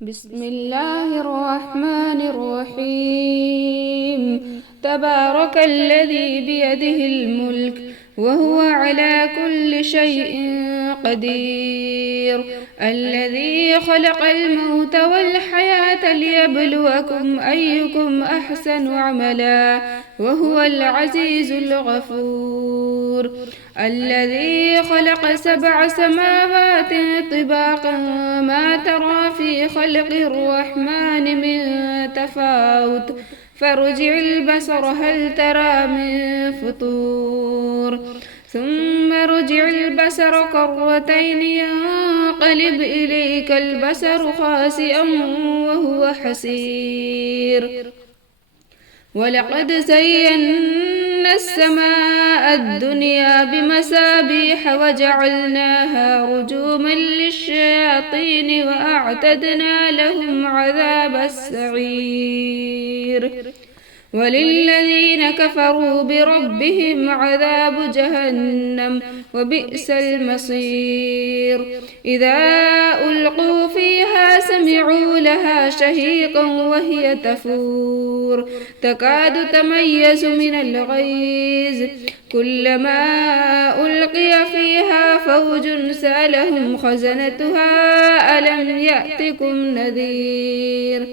بسم الله الرحمن الرحيم. تبارك الذي بيده الملك وهو على كل شيء قدير، الذي خلق الموت والحياة ليبلوكم أيكم أحسن عملا وهو العزيز الغفور، الذي خلق 7 سماوات طباقا ما ترى في خلق الرحمن من تفاوت فارجع البصر هل ترى من فطور ثم ارجع البصر كرتين ينقلب إليك البصر خاسئا وهو حسير. ولقد زينا السماء الدنيا بمصابيح وجعلناها رجوما للشياطين وأعتدنا لهم عذاب السعير. وللذين كفروا بربهم عذاب جهنم وبئس المصير. إذا ألقوا فيها سمعوا لها شهيقا وهي تفور تكاد تميز من الغيظ كلما ألقي فيها فوج سألهم خزنتها ألم يأتكم نذير؟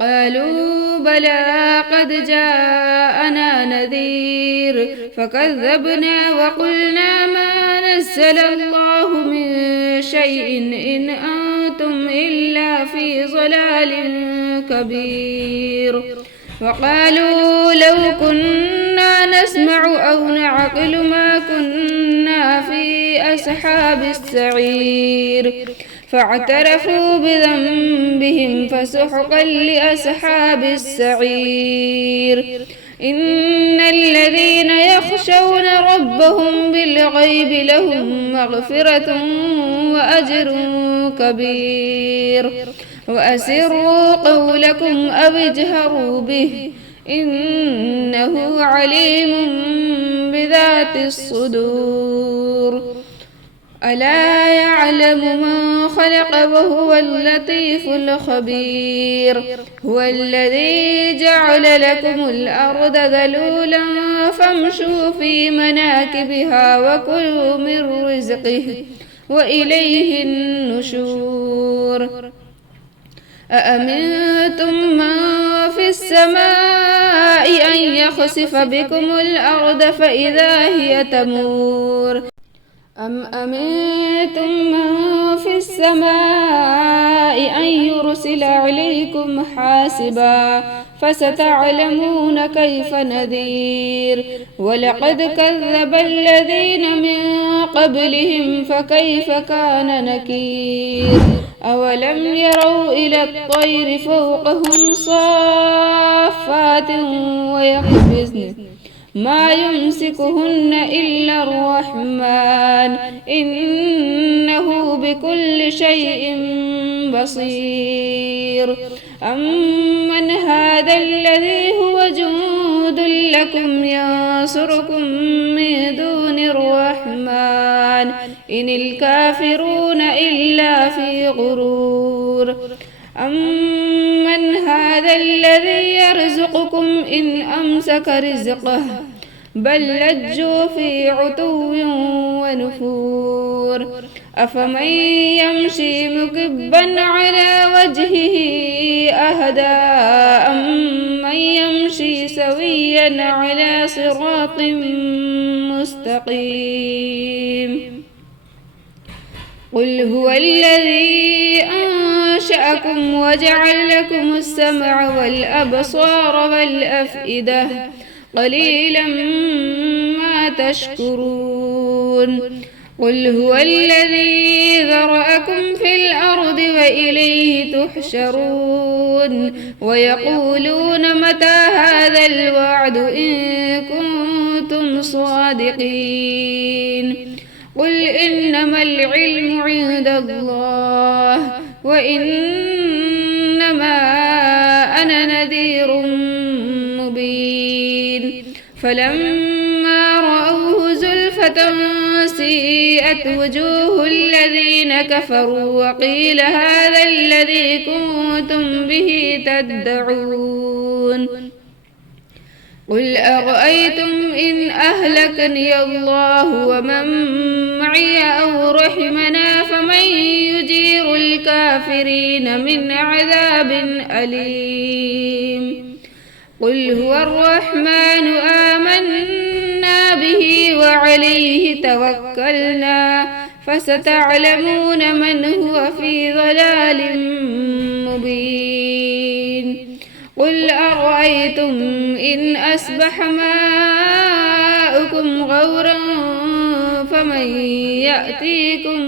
قالوا بلى قد جاءنا نذير فكذبنا وقلنا ما نزل الله من شيء إن أنتم إلا في ضلال كبير. وقالوا لو كنا نسمع أو نعقل ما كنا في أصحاب السعير فاعترفوا بذنبهم فسحقا لأصحاب السعير. إن الذين يخشون ربهم بالغيب لهم مغفرة وأجر كبير. وأسروا قولكم أو اجهروا به إنه عليم بذات الصدور. ألا يعلم من خلق وهو اللطيف الخبير. هو الذي جعل لكم الأرض ذلولا فامشوا في مناكبها وكلوا من رزقه وإليه النشور. أأمنتم من في السماء أن يخسف بكم الأرض فإذا هي تمور أم أمنتم من في السماء أن يرسل عليكم حاسبا فستعلمون كيف نذير. ولقد كذب الذين من قبلهم فكيف كان نكير. أولم يروا إلى الطير فوقهم صافات ويقبضن ما يمسكهن إلا الرحمن إنه بكل شيء بصير. أمن هذا الذي هو جند لكم ينصركم من دون الرحمن إن الكافرون إلا في غرور. أمن هذا الذي يرزقكم إن أمسك رزقه بل لجوا في عتو ونفور. أفمن يمشي مكبا على وجهه أهدى أمن يمشي سويا على صراط مستقيم. قل هو الذي أنشأكم وجعل لكم السمع والأبصار والأفئدة قليلا ما تشكرون. قل هو الذي ذرأكم في الأرض وإليه تحشرون. ويقولون متى هذا الوعد إن كنتم صادقين. قل إنما العلم عند الله وإنما أنا نذير مبين. فلما رأوه زلفة سيئت وجوه الذين كفروا وقيل هذا الذي كنتم به تدعون قل أرأيتم إن أهلكني الله ومن معي أو رحمنا فمن يجير الكافرين من عذاب أليم قل هو الرحمن آمنا به وعليه توكلنا فستعلمون من هو في ضلال مبين قل أرأيتم إن أصبح ماؤكم غورا فمن يأتيكم